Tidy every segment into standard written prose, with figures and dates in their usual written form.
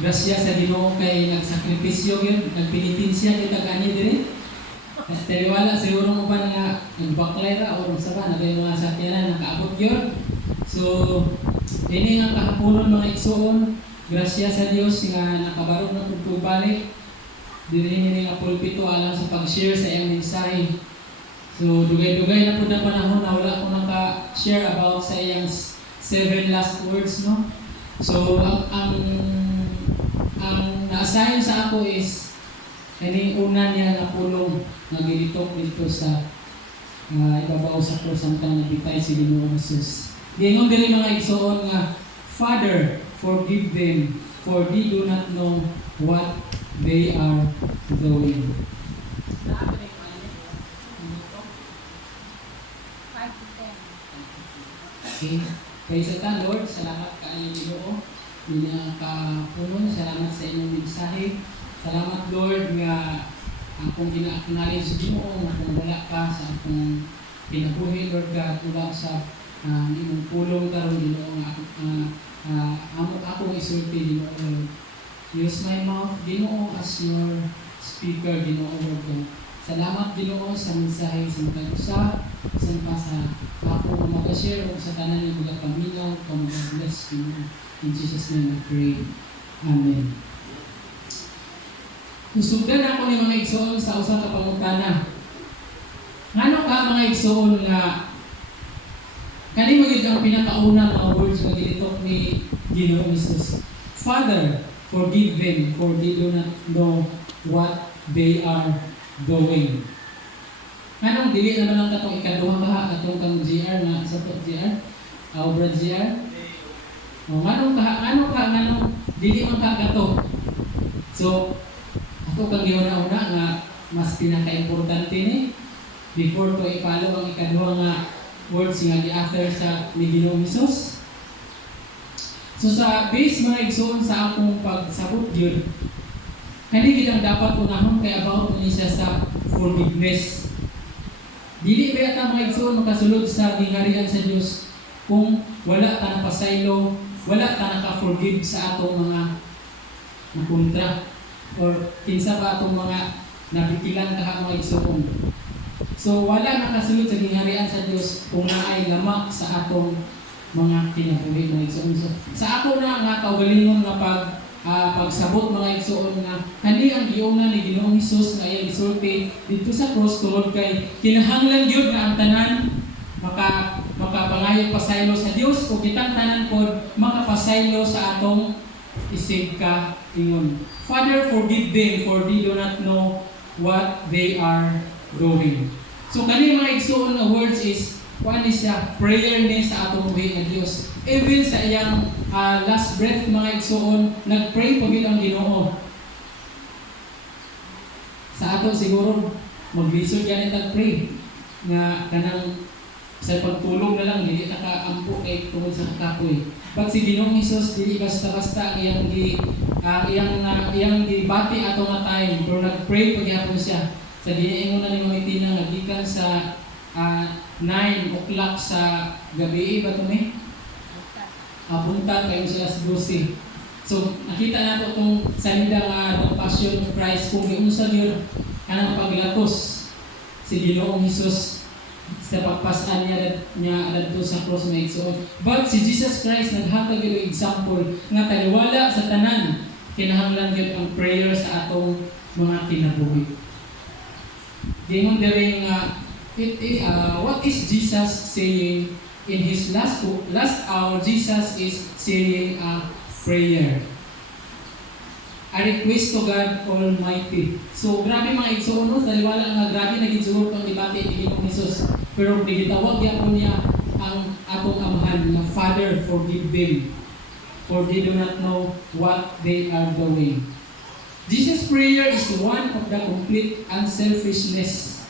grasya sa Ginoo kay nagsakripisyo gyud, nagpinitensya kay tag-ani diri. Taliwala siguro mo ba nga nagbaklay ra o sa ba nagay mga sakyanan nakaabot gyud. So ini nga kahaponon mga igsoon, grasya sa Dios nga nakabarog na pud balik. Diri ni nga pulpito alang sa pag-share sa iyang mensahe. So dugay-dugay na pud ang panahon na wala ko naka-share about sa iyang 7 last words, no? So ang na-assign sa ako is ini una niya na pulong nga gilitok dito sa ibabaw sa cross ang nabitay si Ginoong Jesus. Diingon diri mga igsoon nga, Father, forgive them, for they do not know what they are doing. Okay. Kaya sa ta, Lord, salamat kaayo Ginoo. Pinakapunon, salamat sa inyong mensahe. Salamat, Lord, nga akong gina-acknowledge Ginoo nga kung wala ka sa akong pinabuhi, Lord God, wala sa imong pulong karon Ginoo nga akong isulti Ginoo, Lord. Use my mouth, Ginoo, as your speaker, Ginoo, Lord God. Salamat Ginoo sa mensahe sa mag-usap, sa pa sa ako nga mag-share o sa tanan ng mga pamilya, kung mag-bless Ginoo. In Jesus' name I pray. Amen. Kusugan ako ni mga igsoon sa usa ka pangutana. Ngano ka mga igsoon nga kani magid ang pinakauna nga words nga gilitok ni Ginoong Jesus. Father, forgive them, for they do not know what they are doing. Anong dili naman ang katong ikaduha ka katong kang GR na sa to GR? Brad GR? O anong dili man ka kato. So ako kang giuna-una nga mas pinaka-importante ni before to i-follow ang ikaduha nga words nga gi-after sa ni Ginoong Jesus. So sa base mga igsoon sa akong pagsabot yun, kani gid ang dapat unahon kay about ni siya sa forgiveness. Dili ba ta mga igsoon makasulod sa gingarian sa Dios kung wala ta napasaylo, wala ta naka-forgive sa atong mga nakontra or kinsa pa atong mga nabikilan kaha mga igsoon. So wala nakasulod sa gingarian sa Dios kung naay lamak sa atong mga kinabuhi mga igsoon. So, sa ako na nga kaugalingon nga pagsabot mga igsoon nga kani ang giuna ni Ginoong Hesus nga iyang gisulti dito sa cross tungod kay kinahanglan gyud nga ang tanan makapangayong pasaylo sa Dios o kitang tanan pod makapasaylo sa atong isig ka ingon. Father, forgive them, for they do not know what they are doing. So kani mga igsoon nga words is kuan ni siya prayer ni sa atong buhi nga Dios. Even sa iyang last breath mga igsoon, nagpray pagid ang Ginoo. Sa ato siguro maglisod yan nagpray nga kanang sa pagtulong na lang dili ta ka ampo kay tungod sa kapoy. Pag si Ginoong Hesus dili basta-basta iyang gibati ato nga time, pero nagpray pagyapon siya. Sa diniingon na ni Mamitina nga gikan sa 9 o'clock sa gabi ba ito may? Buntag kayo sila sa 12. So nakita nato itong salida nga ng Passion of Christ kung giunsa yun kanang paglatos si Ginoong Hesus sa pagpasan niya adto sa cross na igsoon. But si Jesus Christ naghatag yung example nga taliwala sa tanan kinahanglan yun ang prayer sa atong mga kinabuhi. Gingon diri nga what is Jesus saying in his last hour? Jesus is saying a prayer, a request to God Almighty. So grabe mga igsoon, daliwala nga grabe naging siguro itong debate ni Ginoong Hesus, pero nagitawag niya ang atong amahan na Father, forgive them, for they do not know what they are doing. Jesus' prayer is one of the complete unselfishness.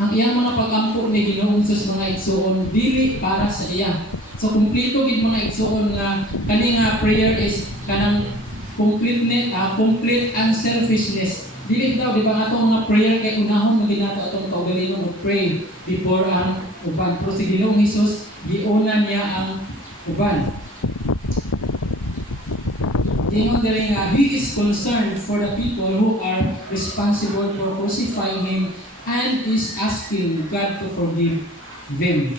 Ang iyang mga pag-ampo ni Ginoong Hesus mga igsoon dili para sa iya. So kumpleto gid mga igsoon nga kani nga prayer is kanang complete unselfishness. Dili daw di ba ato mga prayer kay unahon mo ginato atong kaugalingon og pray before ang uban. Pero si Ginoong Hesus giuna niya ang uban. Ingon diri nga, He is concerned for the people who are responsible for crucifying Him and is asking God to forgive them.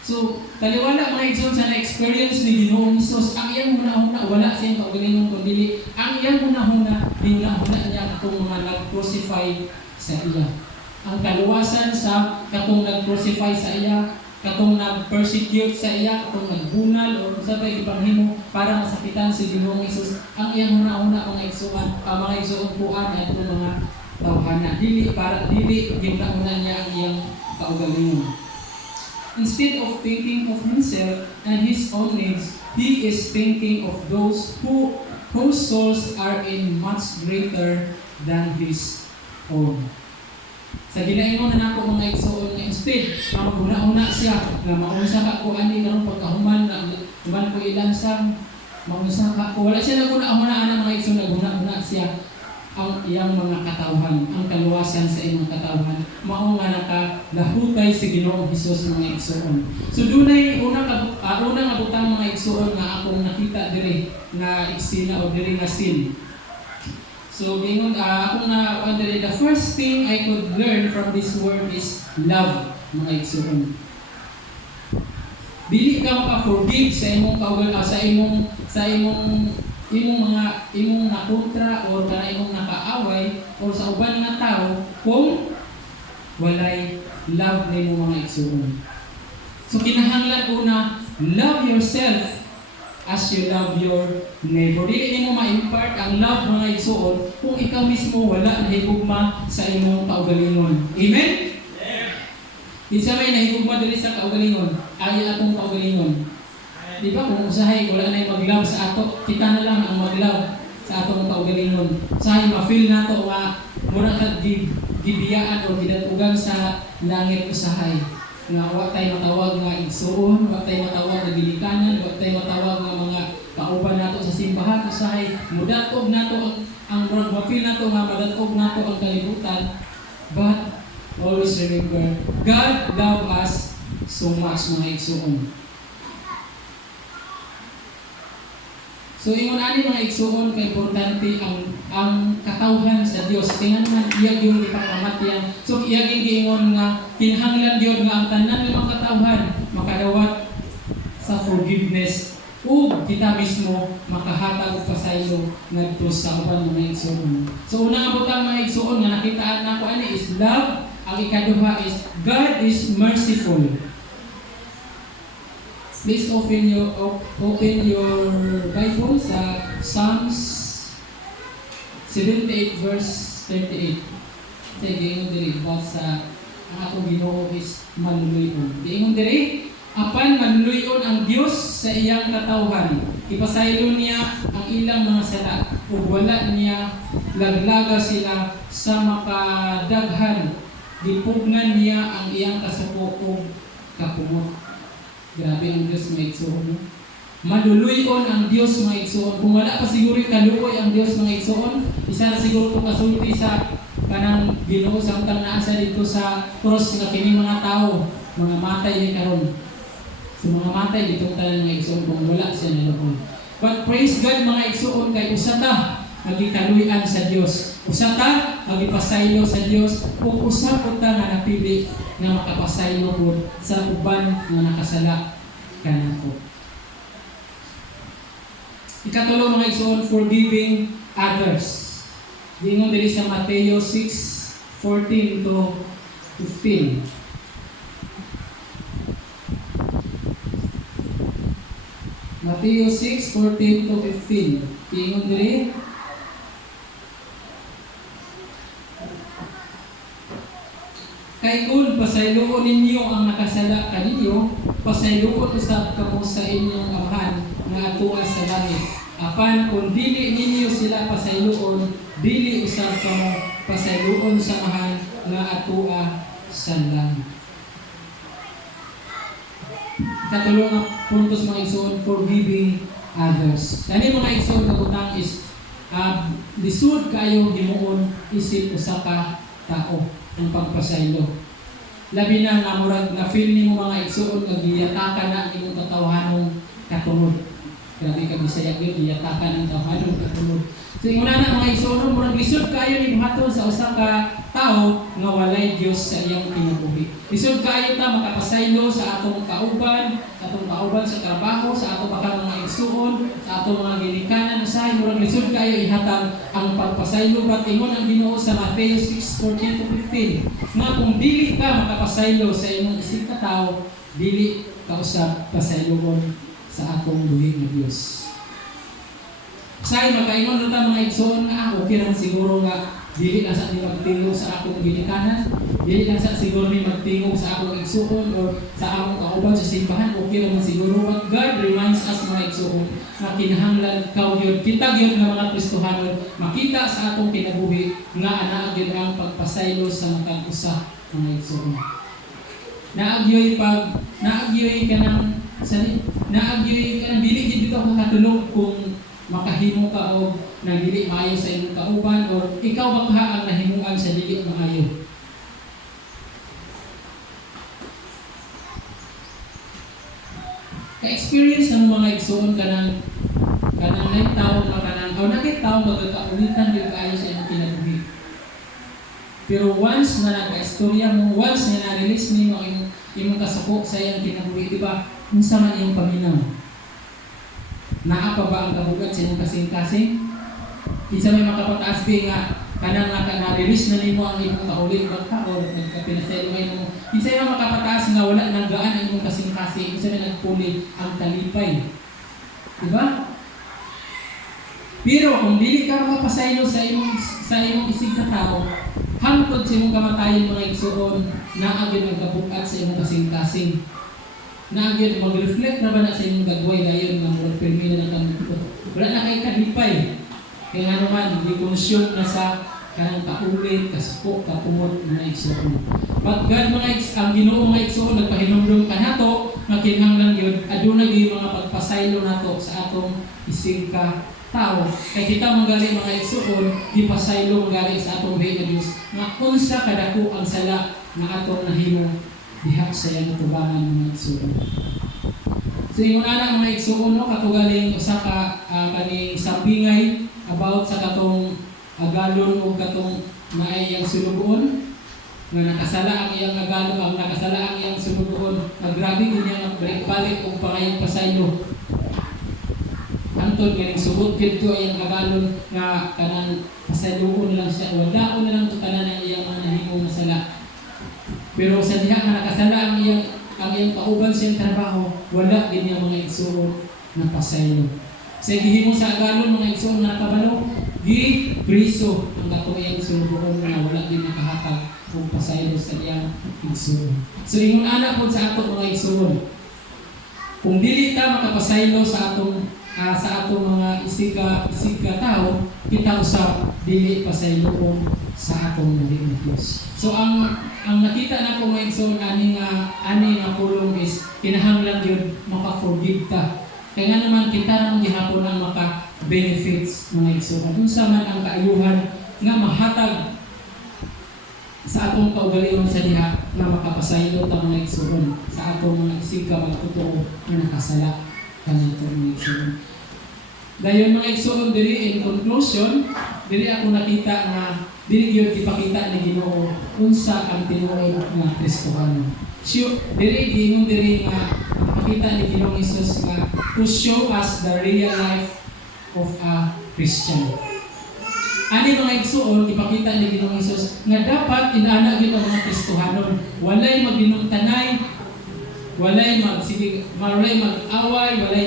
So, taliwala mga igsoon sa na-experience ni Ginoong Hesus, ang iyang huna-huna, wala siyang kaugalingon kundi ang iyang huna-huna, huna niya itong mga nag-crucify sa iya. Ang kaluwasan sa katong nag-crucify sa iya, katong nag-persecute sa iya, katong nagbunal o sabay ipanghimo para masakitan si Ginoong Hesus, ang iyang huna-huna mga igsoon puan at itong mga tawhana. Dili huna-huna niya ang iyang kaugalingon. Instead of thinking of himself and his own needs, he is thinking of those whose souls are in much greater than his own. Sa ginaingon na nako mga igsoon nga instead na maghuna-una siya nga maunsa ka ko ani karong pagkahuman na human ko ilansang maunsa ka ko wala siya naguna-una mga igsoon naghuna-una siya ang iyang mga katawhan, ang kaluwasan sa iyong katawhan, mao nga nakalahutay si Ginoong Hesus mga igsoon. So dunay unang abutang mga igsoon nga akong nakita diri nga eksena o diri nga scene. So gingon akong na the first thing I could learn from this word is love mga igsoon. Dili ka maka-forgive sa imong sa imong nakontra o kana imong nakaaway o sa uban nga tao kung walay love nimo mga igsoon. So kinahanglan una, love yourself as you love your neighbor. Dili nimo ma-impart ang love mga igsoon kung ikaw mismo wala nahigugma sa imong kaugalingon. Amen? Isa may nahigugma diri sa kaugalingon, ay atong kaugalingon. Di ba kung usahay wala na yung mag-love sa ato, kita na lang ang mag-love sa atong kaugalingon. Usahay ma-feel nato nga mura ka gibiyaan o gidatugan sa langit usahay. Nga wa tay matawag nga igsoon, wa tay matawag nga gilikanan, wa tay matawag nga mga kauban nato sa simbahan usahay mudatog nato ang ma-feel nato nga madatog nato ang kalibutan. But always remember, God love us so much mga igsoon. So ingon ani mga igsoon kay importante ang katawhan sa Dios. Tingnan man iya yung ipakamatyan. So iya giingon nga kinahanglan gyud nga ang tanan ng mga katawhan makadawat sa forgiveness ug kita mismo makahatag og pasaylo ngadto sa uban mga igsoon. So unang abutang mga igsoon nga nakitaan nako ani is love, ang ikaduha is God is merciful. Please open your Bible sa Psalms 78 verse 38. Say giingon diri about sa ang akong Ginoo is manluyon. Giingon diri, apan manluyon ang Dios sa iyang katawhan. Ipasaylo niya ang ilang mga sala ug wala niya laglaga sila sa makadaghan. Gipugnan niya ang iyang kasuko ug kapumot. Grabe ang Diyos mga igsoon. Maluluyon ang Diyos mga igsoon. Kung wala pa siguro kaluoy ang Diyos mga igsoon, isa na siguro kung kasulti sa kanang Ginoo samtang naasa dito sa cross nga kini mga tao, mga matay ni karon. So mga matay dito tanan mga igsoon kung wala siya naluoy. But praise God mga igsoon kay usata magikaluyan sa Dios. Usata magipasaylo sa Dios ug usa pud ta nga napili nga makapasaylo pud sa uban nga nakasala kanato. Ikatulo mga igsoon, forgiving others. Dingon diri sa Mateo 6:14 to 15. Mateo 6:14 to 15. Dingon diri kay kung pasayloon ninyo ang nakasala kaninyo, pasayloon usab kamo sa inyong amahan nga atuwa sa langit. Apan kung dili ninyo sila pasayloon, dili usab kamo pasayloon sa amahan nga atuwa sa langit. Katulo nga puntos mga igsoon, forgiving others. Kani mga igsoon nga butang is lisod kayo himuon isip usa ka tao ang pagpasaylo. Labi na nga murag na feel nimo mga igsoon nga giyatakan na imong katawhanong katungod. Grabe ka Bisaya gyud iyatakan ang tawhanon katulog. So ingon na mga igsoon, murag lisod kayo ni buhaton sa usa ka tao nga walay Dios sa iyang kinabuhi. Lisod kayo ta makapasaylo sa atong kauban, sa trabaho, sa atong mga igsoon, sa atong mga ginikanan usahay murag lisod kayo ihatag ang pagpasaylo bat ingon ang Ginoo sa Mateo 6:14-15. Nga kung dili ka makapasaylo sa imong isig ka tawo, dili ka usab pasayloon sa atong buhi nga Dios. Say makaingon ta mga igsoon nga okay ra siguro nga dili lang sa magtingog sa akong ginikanan, dili lang sa siguro ni magtingog sa akong igsoon or sa akong kauban sa simbahan, okay ra man siguro. But God reminds us mga igsoon na kinahanglan kita gyud nga mga Kristohanon makita sa atong kinabuhi nga anaa gyud ang pagpasaylo sa matag usa mga igsoon. Naagyoy kanang dili gid bitaw ka katulog kung makahimo ka og nang dili maayo sa imong kauban or ikaw bakha ang nahimuan sa dili maayo. Ka-experience ng mga igsoon kanang nay tawo nga kanang nakita tawo magkaulitan gyud kaayo sa imong kinabuhi. Pero once na nagka-istorya mo, once na na-release nimo imong kasuko sa iyang kinabuhi, di ba? Unsa man iyong paminaw? Naa pa ba ang kabugat sa inyong kasing-kasing? Isa may makapataas din nga kanang na-release na nimo ang imong kaulit bangka o nagkapinasaylo mo. Isa may makapataas nga wala nang gaan ang imong kasing-kasing. Isa may nagpuli ang talipay. Diba? Pero kung dili ka makapasaylo sa imong isig ka tao, hangtod sa imong kamatayon mga igsoon, naagid ang kabugat sa imong kasing-kasing. Naagid mag-reflect na ba na sa inyong gagaway dayon nga murag permi na nakamuto. Wala na kay kalipay. Kaya nga naman, di konsyong na sa kanang kaulit, kasuko, kapumot na igsoon. But God ang Ginoo mga igsoon, nagpahinumdum ka nato, makinhanglan yun, adunay gyud mga pagpasaylo nato sa atong isig ka tao. Kaya kita manggali mga igsoon, di pasaylo manggali sa atong buhi nga Dios. Nga unsa kadako ang sala nga atong nahimo diha sa iyang tubangan mga igsoon. So ingon ana mga igsoon no katugaling usa ka kani sambingay about sa katong agalon o katong maayang sulugoon nga nakasala ang iyang agalon, ang nakasala ang iyang sulugoon, grabe niya balik og pangayong pasaylo. Antod nga subot gid ko iyang agalon nga kanang pasayloon lang siya, wala na lang tanan ang iyang mga nahimong nasala. Pero sa diha nga nakasala ang iyang kauban sa trabaho, wala din yung mga igsoon na pasaylo. Sa gihimo sa agalon mga igsoon na nakabalo, gi-priso ang katong sulugoon na wala din nakahatag o pasaylo sa iyang igsoon. So ingon ana po sa ato mga igsoon, kung dili ta makapasaylo sa atong mga isig ka tao, kita usab dili pasayloon sa atong naling Dios. So ang nakita na ko mga igsoon ani nga pulong is kinahanglan yun maka-forgive ta. Kaya nga naman kita nang gihapon ang maka-benefits mga igsoon. Kung sa man ang kaayuhan nga mahatag sa atong kaugalingon sa diha nga makapasaylo ta mga igsoon sa atong mga isig ka magtotoo nga nakasala kanito mga igsoon. Dayon mga igsoon diri in conclusion, diri ako nakita nga dili gyud ipakita ni Ginoo unsa ang tinuod nga Kristohano. Diri giingon diri nga ipakita ni Ginoong Hesus nga to show us the real life of a Christian. Ani mga igsoon ipakita ni Ginoong Hesus nga dapat inaana gyud ang mga Kristohanon, walay maginungtanay, walay mag-away, walay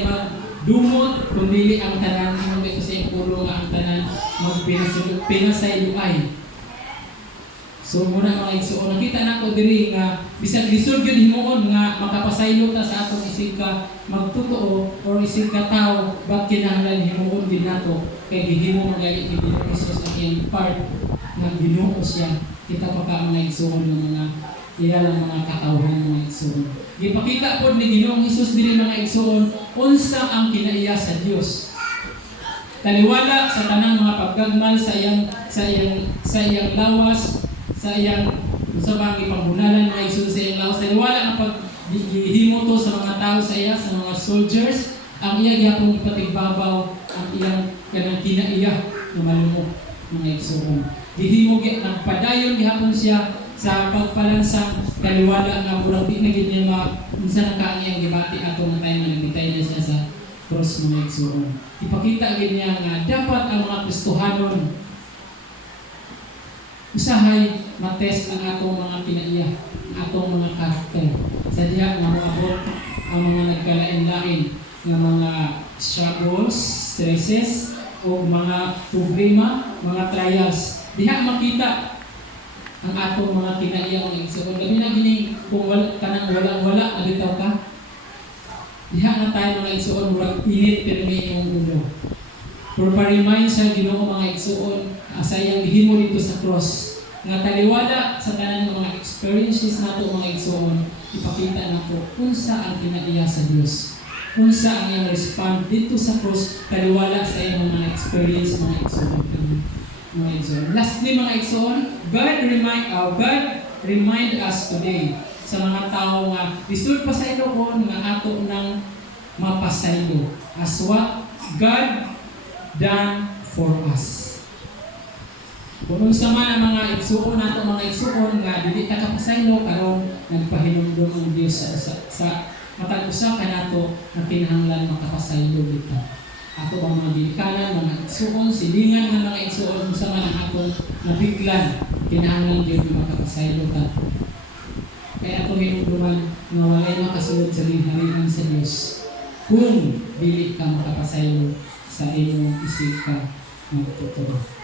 dumot kundi ang tanan mo kasi pulo nga ang tanan magpinasayloay. So muna mga igsoon nakita nako diri nga bisag lisod gyud himuon nga makapasaylo ta sa atong isig ka magtotoo or isig ka tawo bag kinahanglan himuon din nato kay gihimo magali ni Ginoo Hesus ang iyang part nga Ginoo siya kita pa ka mga igsoon ng mga ilang mga katawhan mga igsoon. Gipakita pod ni Ginoong Hesus diri mga igsoon unsa ang kinaiya sa Dios. Taliwala sa tanang mga paggagmal sa iyang lawas, sa iyang sa mga ipangbunalan mga igsoon sa iyang lawas. Taliwala ang paghihimo to sa mga tao sa iya, sa mga soldiers ang iya gyapon ipatigbabaw ang iyang kanang kinaiya na malumok mga igsoon. Gihimo nagpadayon gihapon siya sa pagpalansang kaliwala nga murag di na gid niya unsa na kaangiyang gibati ato nga tayo nga nagbitay na siya sa cross mga igsoon. Ipakita gid niya nga dapat ang mga Kristohanon usahay matest ang atong mga kinaiya, ang atong mga karakter. Sa diha nga moabot ang mga nagkalain-lain nga mga struggles, stresses o mga problema, mga trials. Diha makita ang atong mga kinaiya mga igsoon. Labi na gini kung kanang walang-wala nabitaw ka. Diha nga tayo mga igsoon murag init pero may imong ulo. Pero pa-remind sa Ginoo mga igsoon asayang gihimo dito sa cross. Nga taliwala sa tanan mga experiences nato mga igsoon, ipakita nato unsa ang kinaiya sa Dios. Unsa ang iyang respond dito sa cross taliwala sa iyang mga experience mga igsoon. Mga igsoon. Lastly mga igsoon, God remind us today sa mga tao nga lisod pa sa ilokon nga ato nang mapasaylo as what God done for us. Kung unsa man ang mga igsuon nato mga igsuon nga dili ta kapasaylo karon nagpahinumdom ang Dios sa matag usa kanato nga kinahanglan makapasaylo dito. Ato ang mga ginikanan, mga igsuon, silingan ng mga igsuon unsa man ang atong nabiglan kinahanglan gyud makapasaylo ta. Kaya ato hinumduman nga walay makasulod sa linharingan sa Dios kung dili ka makapasaylo sa imong isip ka magtotoo.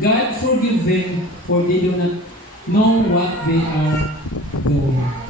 God forgive them for they do not know what they are doing.